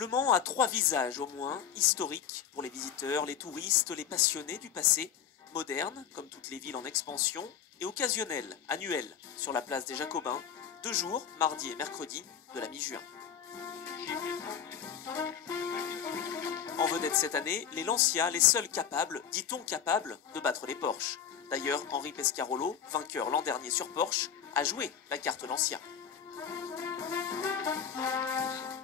Le Mans a 3 visages au moins, historiques pour les visiteurs, les touristes, les passionnés du passé, modernes, comme toutes les villes en expansion, et occasionnels, annuels, sur la place des Jacobins, 2 jours, mardi et mercredi, de la mi-juin. En vedette cette année, les Lancia, les seuls capables, dit-on capables, de battre les Porsche. D'ailleurs, Henri Pescarolo, vainqueur l'an dernier sur Porsche, a joué la carte Lancia.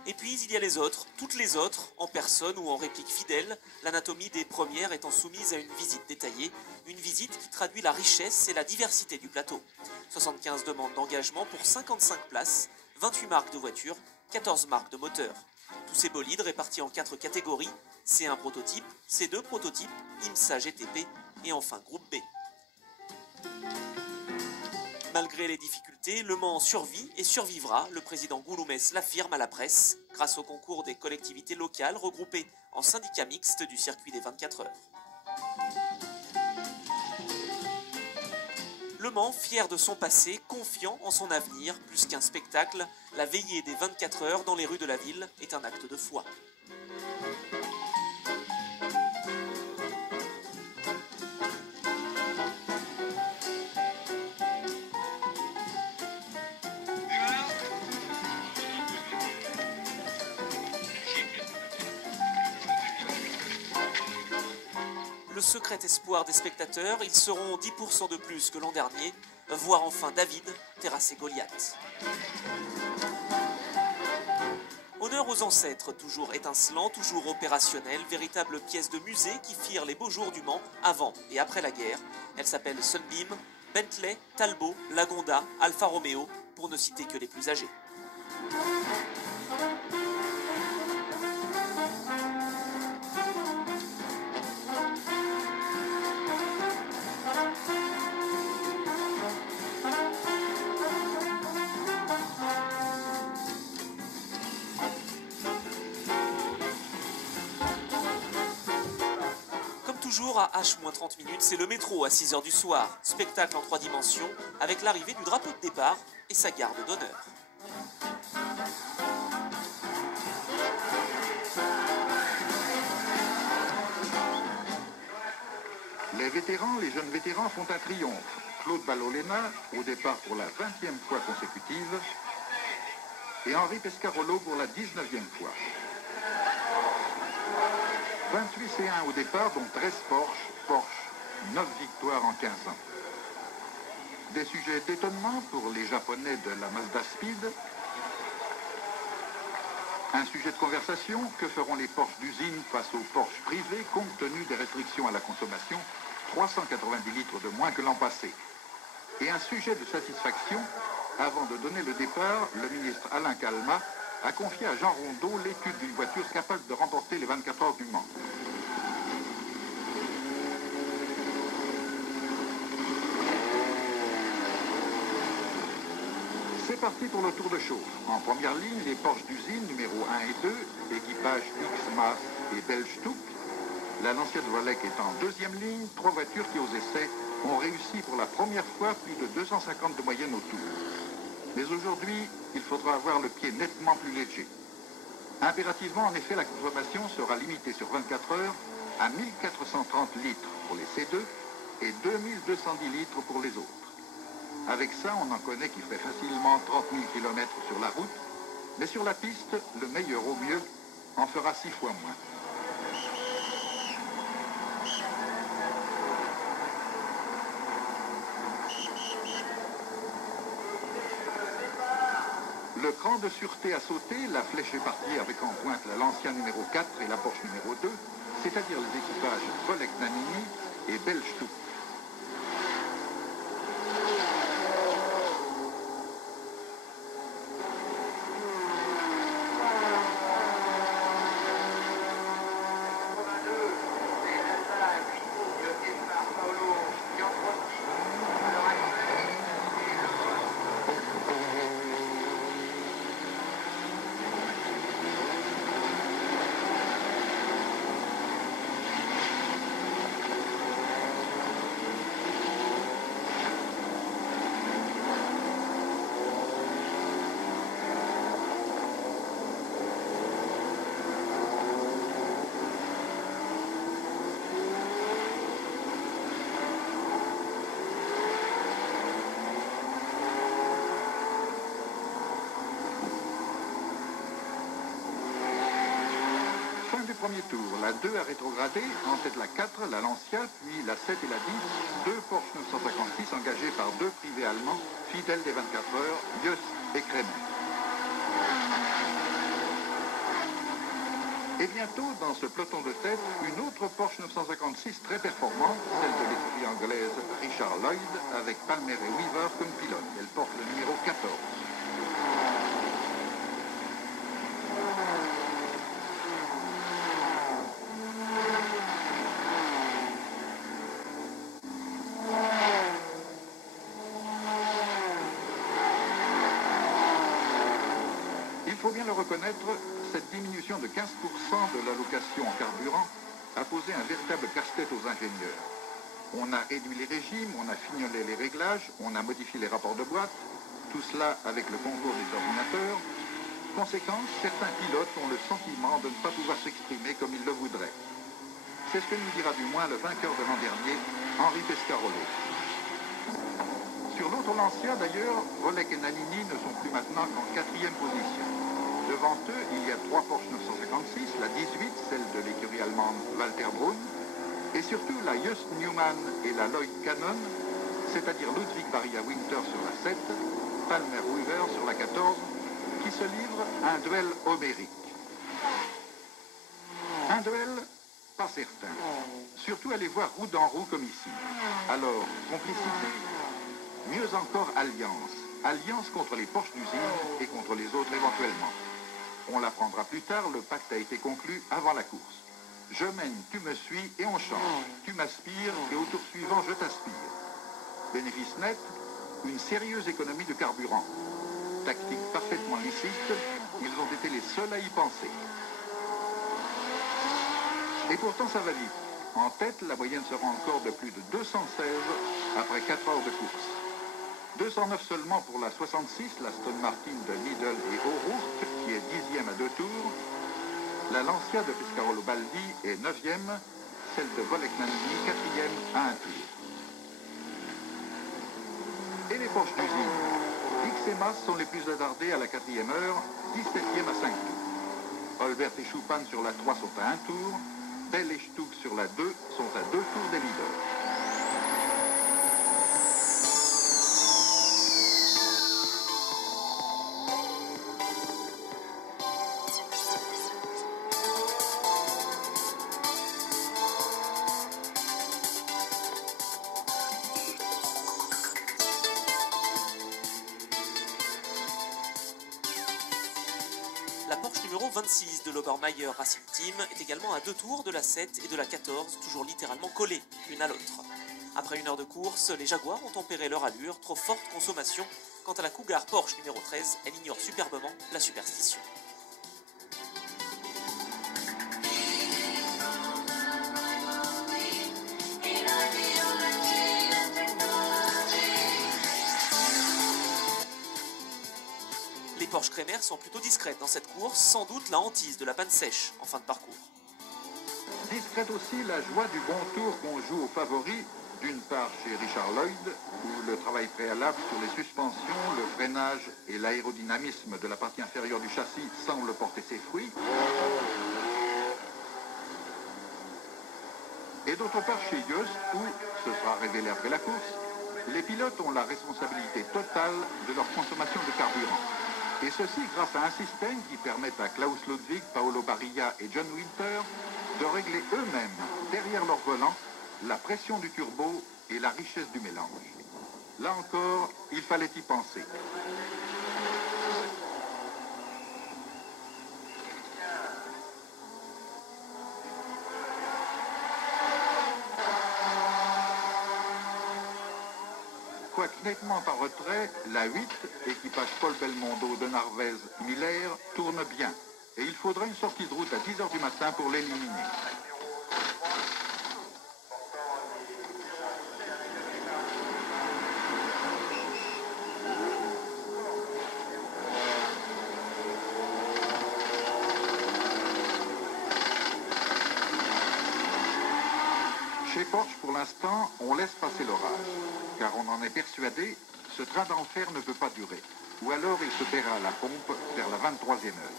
Et puis il y a les autres, toutes les autres, en personne ou en réplique fidèle, l'anatomie des premières étant soumise à une visite détaillée, une visite qui traduit la richesse et la diversité du plateau. 75 demandes d'engagement pour 55 places, 28 marques de voitures, 14 marques de moteurs. Tous ces bolides répartis en 4 catégories, C1 prototype, C2 prototype, IMSA GTP et enfin groupe B. Malgré les difficultés, Le Mans survit et survivra, le président Gouloumès l'affirme à la presse, grâce au concours des collectivités locales regroupées en syndicats mixtes du circuit des 24 heures. Le Mans, fier de son passé, confiant en son avenir, plus qu'un spectacle, la veillée des 24 heures dans les rues de la ville est un acte de foi. Le secret espoir des spectateurs, ils seront 10% de plus que l'an dernier, voir enfin David terrasser Goliath. Honneur aux ancêtres, toujours étincelants, toujours opérationnels, véritable pièce de musée qui firent les beaux jours du Mans avant et après la guerre. Elle s'appelle Sunbeam, Bentley, Talbot, Lagonda, Alfa Romeo, pour ne citer que les plus âgés. Toujours à H-30 minutes, c'est le métro à 6 h du soir. Spectacle en 3 dimensions avec l'arrivée du drapeau de départ et sa garde d'honneur. Les vétérans, les jeunes vétérans font un triomphe. Claude Ballolena au départ pour la 20e fois consécutive et Henri Pescarolo pour la 19e fois. 28 C1 au départ, dont 13 Porsche, 9 victoires en 15 ans. Des sujets d'étonnement pour les Japonais de la Mazda Speed. Un sujet de conversation, que feront les Porsche d'usine face aux Porsche privés compte tenu des restrictions à la consommation, 390 litres de moins que l'an passé. Et un sujet de satisfaction, avant de donner le départ, le ministre Alain Calmat a confié à Jean Rondeau l'étude d'une voiture capable de remporter les 24 heures du Mans. C'est parti pour le tour de chauffe. En première ligne, les Porsche d'usine numéro 1 et 2, équipage X-Mas et Belge-Touc. La Lancia de Valec est en deuxième ligne, 3 voitures qui aux essais ont réussi pour la première fois plus de 250 de moyenne au tour. Mais aujourd'hui, il faudra avoir le pied nettement plus léger. Impérativement, en effet, la consommation sera limitée sur 24 heures à 1430 litres pour les C2 et 2210 litres pour les autres. Avec ça, on en connaît qui fait facilement 30 000 km sur la route, mais sur la piste, le meilleur au mieux en fera 6 fois moins. Le cran de sûreté a sauté, la flèche est partie avec en pointe la Lancia numéro 4 et la Porsche numéro 2, c'est-à-dire les équipages Volek-Nanini et Belge-Touc. premier tour. La 2 a rétrogradé, en tête la 4, la Lancia, puis la 7 et la 10, deux Porsche 956 engagés par deux privés allemands, fidèles des 24 heures, Just et Kremer. Et bientôt, dans ce peloton de tête, une autre Porsche 956 très performante, celle de l'écurie anglaise Richard Lloyd, avec Palmer et Weaver comme pilote. Elle porte le numéro 14. Il faut bien le reconnaître, cette diminution de 15% de l'allocation en carburant a posé un véritable casse-tête aux ingénieurs. On a réduit les régimes, on a fignolé les réglages, on a modifié les rapports de boîte, tout cela avec le concours des ordinateurs. Conséquence, certains pilotes ont le sentiment de ne pas pouvoir s'exprimer comme ils le voudraient. C'est ce que nous dira du moins le vainqueur de l'an dernier, Henri Pescarolo. Sur l'autre Lancia, d'ailleurs, Rolec et Nannini ne sont plus maintenant qu'en 4e position. Devant eux, il y a trois Porsche 956, la 18, celle de l'écurie allemande Walter Brunn, et surtout la Just Newman et la Lloyd Cannon, c'est-à-dire Ludwig Barria Winter sur la 7, Palmer Weaver sur la 14, qui se livrent à un duel homérique. Un duel pas certain. Surtout aller voir roue dans roue comme ici. Alors, complicité, mieux encore alliance. Alliance contre les Porsche d'usine et contre les autres éventuellement. On l'apprendra plus tard, le pacte a été conclu avant la course. Je mène, tu me suis et on change. Tu m'aspires et au tour suivant, je t'aspire. Bénéfice net, une sérieuse économie de carburant. Tactique parfaitement licite, ils ont été les seuls à y penser. Et pourtant ça va vite. En tête, la moyenne sera encore de plus de 216 après 4 heures de course. 209 seulement pour la 66, la Aston Martin de Lidl et O'Rourke, qui est 10e à 2 tours. La Lancia de Pescarolo Baldi est 9e, celle de Rolec Nannini 4e à 1 tour. Et les Porsche d'usine. X et Mas sont les plus hasardés à la 4e heure, 17e à 5 tours. Holbert et Choupan sur la 3 sont à 1 tour. Bell et Stuck sur la 2 sont à 2 tours des leaders. La Porsche numéro 26 de l'Obermeier Racing Team est également à 2 tours de la 7 et de la 14, toujours littéralement collées l'une à l'autre. Après une heure de course, les Jaguars ont tempéré leur allure, trop forte consommation. Quant à la Cougar Porsche numéro 13, elle ignore superbement la superstition. Les Porsche Kremer sont plutôt discrètes dans cette course, sans doute la hantise de la panne sèche en fin de parcours. Discrète aussi la joie du bon tour qu'on joue aux favoris, d'une part chez Richard Lloyd, où le travail préalable sur les suspensions, le freinage et l'aérodynamisme de la partie inférieure du châssis semble porter ses fruits. Et d'autre part chez Just, où, ce sera révélé après la course, les pilotes ont la responsabilité totale de leur consommation de carburant. Et ceci grâce à un système qui permet à Klaus Ludwig, Paolo Barilla et John Winter de régler eux-mêmes, derrière leur volant, la pression du turbo et la richesse du mélange. Là encore, il fallait y penser. Quoique nettement en retrait, la 8, équipage Paul Belmondo de Narvez Miller, tourne bien. Et il faudra une sortie de route à 10 h du matin pour l'éliminer. Chez Porsche, pour l'instant, on laisse passer l'orage, car on en est persuadé, ce train d'enfer ne peut pas durer. Ou alors il se paiera à la pompe vers la 23e heure.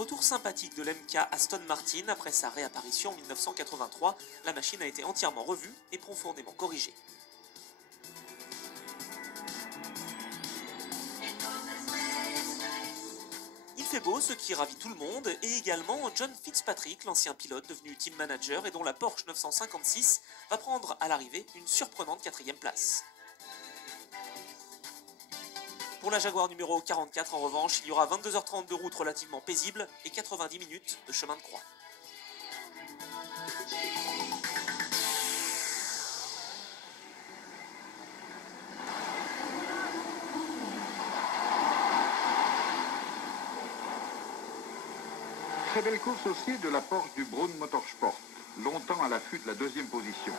retour sympathique de l'MK Aston Martin après sa réapparition en 1983. La machine a été entièrement revue et profondément corrigée. Il fait beau, ce qui ravit tout le monde, et également John Fitzpatrick, l'ancien pilote devenu team manager et dont la Porsche 956 va prendre à l'arrivée une surprenante 4e place. Pour la Jaguar numéro 44, en revanche, il y aura 22h30 de route relativement paisible et 90 minutes de chemin de croix. Très belle course aussi de la Porsche du Braun Motorsport, longtemps à l'affût de la 2e position.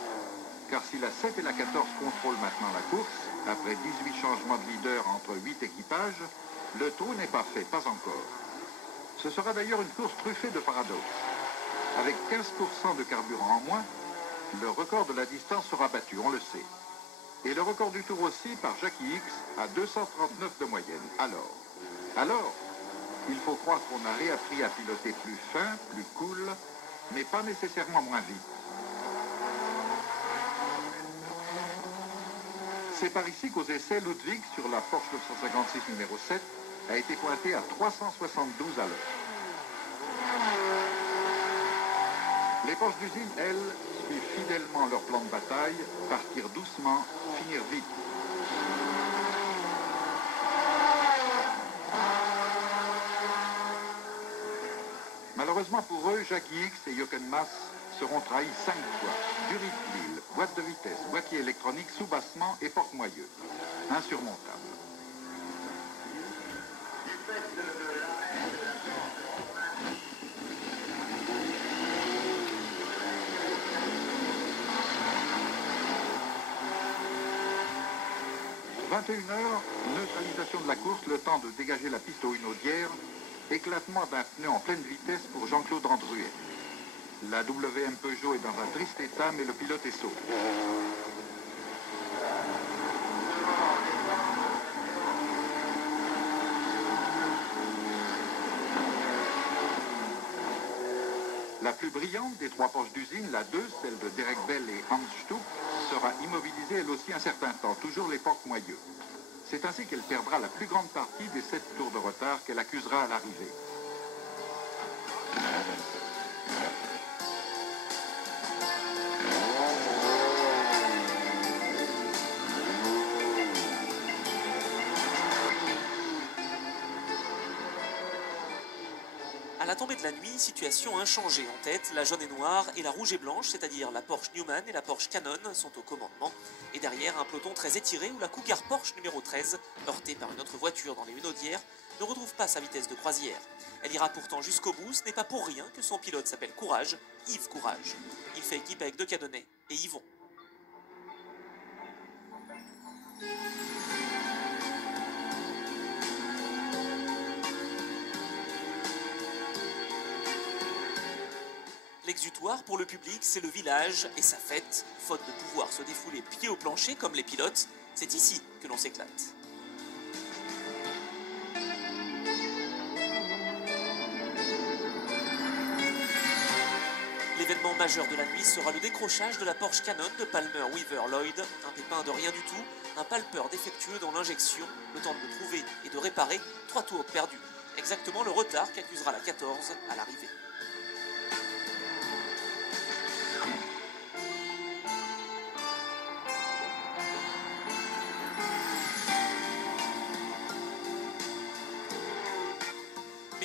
Car si la 7 et la 14 contrôlent maintenant la course, après 18 changements de leader entre 8 équipages, le trou n'est pas fait, pas encore. Ce sera d'ailleurs une course truffée de paradoxes. Avec 15% de carburant en moins, le record de la distance sera battu, on le sait. Et le record du tour aussi par Jackie X à 239 de moyenne. Alors, il faut croire qu'on a réappris à piloter plus fin, plus cool, mais pas nécessairement moins vite. C'est par ici qu'aux essais, Ludwig, sur la Porsche 956 numéro 7, a été pointé à 372 à l'heure. Les Porsche d'usine, elles, suivent fidèlement leur plan de bataille, partir doucement, finir vite. Malheureusement pour eux, Jackie X et Jochen Mass seront trahis 5 fois. Durite de l'île, boîte de vitesse, boîtier électronique, soubassement et porte-moyeu. Insurmontable. 21h, neutralisation de la course, le temps de dégager la piste aux Hunaudières, éclatement d'un pneu en pleine vitesse pour Jean-Claude Andruet. La WM Peugeot est dans un triste état, mais le pilote est sauf. La plus brillante des 3 Porsche d'usine, la 2, celle de Derek Bell et Hans Stuck, sera immobilisée elle aussi un certain temps, toujours les porte-moyeux. C'est ainsi qu'elle perdra la plus grande partie des 7 tours de retard qu'elle accusera à l'arrivée. À la tombée de la nuit, situation inchangée en tête, la jaune et noire et la rouge et blanche, c'est-à-dire la Porsche Newman et la Porsche Canon, sont au commandement. Et derrière, un peloton très étiré où la Cougar Porsche numéro 13, heurtée par une autre voiture dans les Hunaudières, ne retrouve pas sa vitesse de croisière. Elle ira pourtant jusqu'au bout, ce n'est pas pour rien que son pilote s'appelle Courage, Yves Courage. Il fait équipe avec deux Cadonnais et Yvon. L'exutoire pour le public, c'est le village et sa fête. Faute de pouvoir se défouler pieds au plancher comme les pilotes, c'est ici que l'on s'éclate. L'événement majeur de la nuit sera le décrochage de la Porsche Canon de Palmer Weaver Lloyd, un pépin de rien du tout, un palpeur défectueux dans l'injection, le temps de le trouver et de réparer, 3 tours perdus. Exactement le retard qu'accusera la 14 à l'arrivée.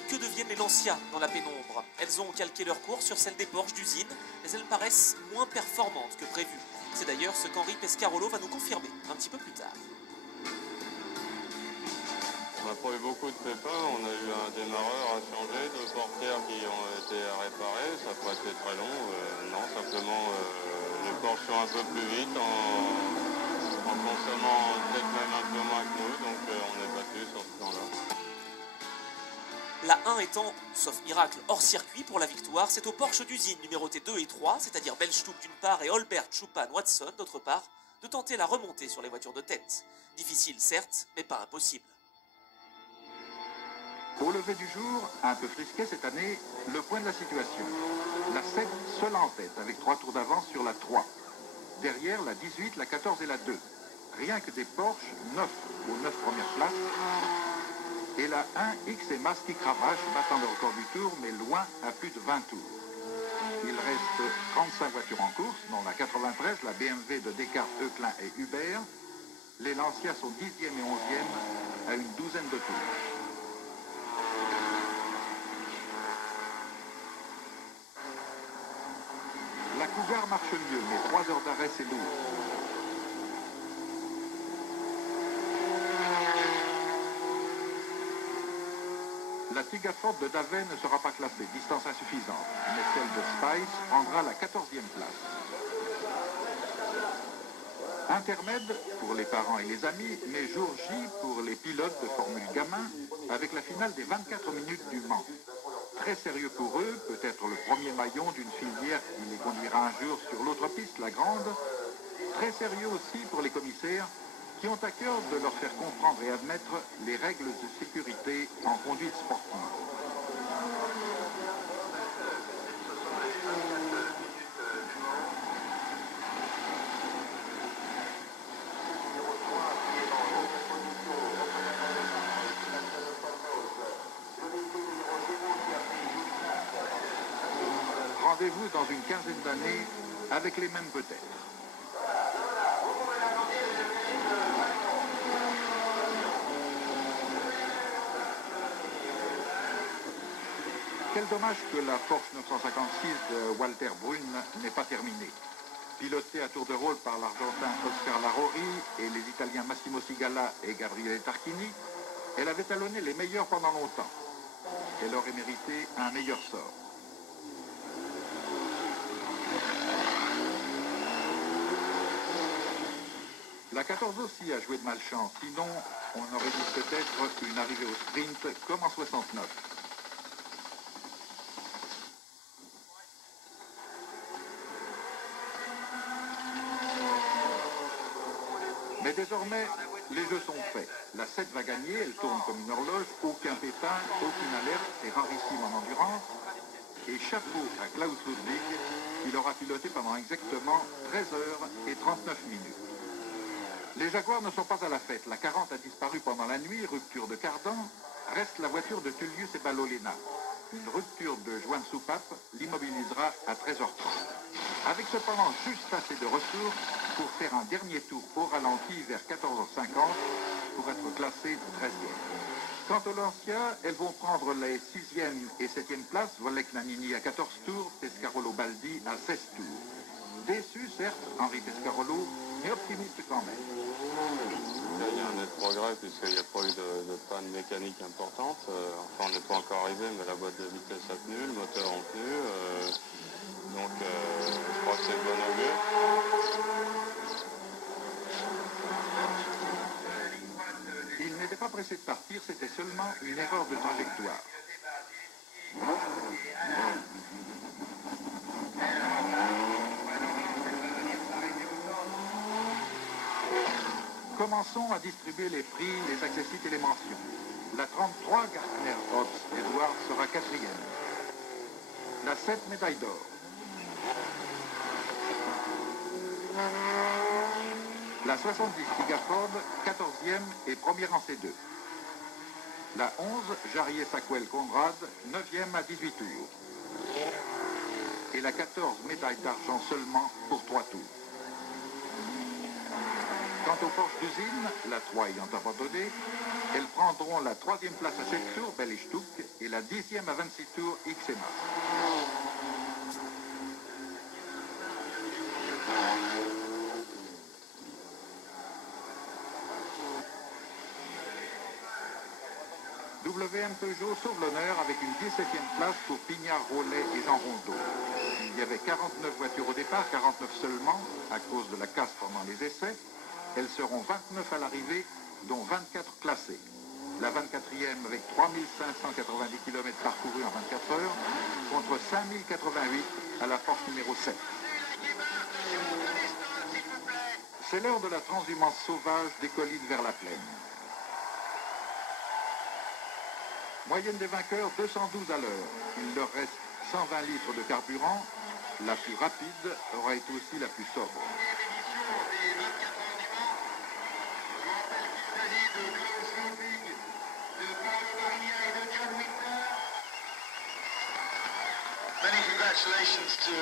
Que deviennent les Lancia dans la pénombre? Elles ont calqué leur cours sur celles des Porsche d'usine, mais elles paraissent moins performantes que prévu. C'est d'ailleurs ce qu'Henri Pescarolo va nous confirmer un petit peu plus tard. On n'a pas eu beaucoup de pépins, on a eu un démarreur à changer, 2 portières qui ont été à réparer, ça n'a pas été très long. Non, simplement les Porsche sont un peu plus vite en consommant peut-être même un peu moins que nous, donc on est battu sur ce plan-là. La 1 étant, sauf miracle, hors circuit pour la victoire, c'est aux Porsche d'usine numérotés 2 et 3, c'est-à-dire Belstuck d'une part et Holbert, Choupan, Watson d'autre part, de tenter la remontée sur les voitures de tête. Difficile certes, mais pas impossible. Au lever du jour, un peu frisqué cette année, le point de la situation. La 7 seule en tête, avec 3 tours d'avance sur la 3. Derrière, la 18, la 14 et la 2. Rien que des Porsche 9 aux 9 premières places. Et la 1 X et Mas qui cravache, battant le record du tour, mais loin à plus de 20 tours. Il reste 35 voitures en course, dont la 93, la BMW de Descartes, Euclin et Hubert. Les Lancia sont 10e et 11e à une douzaine de tours. La Cougar marche mieux, mais 3 heures d'arrêt, c'est lourd. La Tigaford de Davet ne sera pas classée, distance insuffisante, mais celle de Spice prendra la 14e place. Intermède pour les parents et les amis, mais jour J pour les pilotes de Formule Gamin, avec la finale des 24 minutes du Mans. Très sérieux pour eux, peut-être le premier maillon d'une filière qui les conduira un jour sur l'autre piste, la grande. Très sérieux aussi pour les commissaires qui ont à cœur de leur faire comprendre et admettre les règles de sécurité en conduite sportive. Rendez-vous dans une quinzaine d'années avec les mêmes peut-être. Quel dommage que la Porsche 956 de Walter Brun n'ait pas terminé. Pilotée à tour de rôle par l'Argentin Oscar Larori et les Italiens Massimo Sigala et Gabriele Tarquini, elle avait talonné les meilleurs pendant longtemps. Elle aurait mérité un meilleur sort. La 14 aussi a joué de malchance, sinon on aurait dit peut-être une arrivée au sprint comme en 69. Mais désormais, les jeux sont faits. La 7 va gagner, elle tourne comme une horloge, aucun pépin, aucune alerte, c'est rarissime en endurance. Et chapeau à Klaus Ludwig, il aura piloté pendant exactement 13 heures et 39 minutes. Les Jaguars ne sont pas à la fête. La 40 a disparu pendant la nuit, rupture de cardan. Reste la voiture de Tullius et Balolena. Une rupture de joint de soupape l'immobilisera à 13h30. Avec cependant juste assez de ressources pour faire un dernier tour au ralenti vers 14h50 pour être classé 13e. Quant aux Lancia, elles vont prendre les 6e et 7e places, Volek Nannini à 14 tours, Pescarolo Baldi à 16 tours. Déçu, certes, Henri Pescarolo, mais optimiste quand même. Il y a un net progrès puisqu'il n'y a pas eu de panne mécanique importante. Enfin, on n'est pas encore arrivé, mais la boîte de vitesse a tenu, le moteur a tenu. Donc, je crois que c'est bon augure. Il n'était pas pressé de partir, c'était seulement une erreur de trajectoire. Commençons à distribuer les prix, les accessites et les mentions. La 33 Gardner Hobbs Edward sera 4e. La 7 médaille d'or. La 70 Tigaford, 14e et première en C2. La 11 Jarrier Saquel Conrad, 9e à 18 tours. Et la 14 médaille d'argent seulement pour 3 tours. Quant aux Porsche d'usine, la 3 ayant abandonné, elles prendront la 3e place à 7 tours, Bell et Stuck, et la 10e à 26 tours, X et Mas. WM Peugeot sauve l'honneur avec une 17e place pour Pignard, Rollet et Jean Rondeau. Il y avait 49 voitures au départ, 49 seulement, à cause de la casse pendant les essais. Elles seront 29 à l'arrivée, dont 24 classées. La 24e avec 3590 km parcourus en 24 heures, contre 5088 à la Porsche numéro 7. C'est l'heure de la transhumance sauvage des collines vers la plaine. Moyenne des vainqueurs, 212 à l'heure. Il leur reste 120 litres de carburant. La plus rapide aura été aussi la plus sobre. Many congratulations to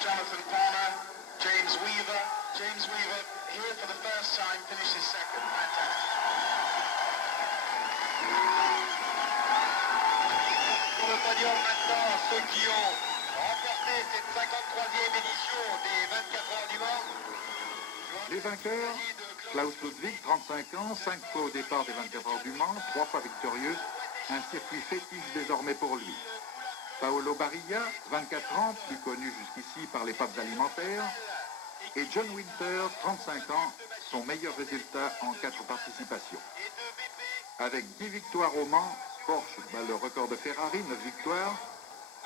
Jonathan Palmer, James Weaver. James Weaver, here for the first time, finishes second. Fantastic. Sur le podium maintenant, ceux qui ont remporté cette 53e édition des 24 heures du Mans. Les vainqueurs, Klaus Ludwig, 35 ans, 5 fois au départ des 24 heures du Mans, 3 fois victorieux, un circuit fétiche désormais pour lui. Paolo Barilla, 24 ans, plus connu jusqu'ici par les pâtes alimentaires, et John Winter, 35 ans, son meilleur résultat en 4 participations. Avec 10 victoires au Mans, Porsche bat le record de Ferrari, 9 victoires,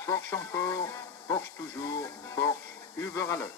Porsche encore, Porsche toujours, Porsche über alles.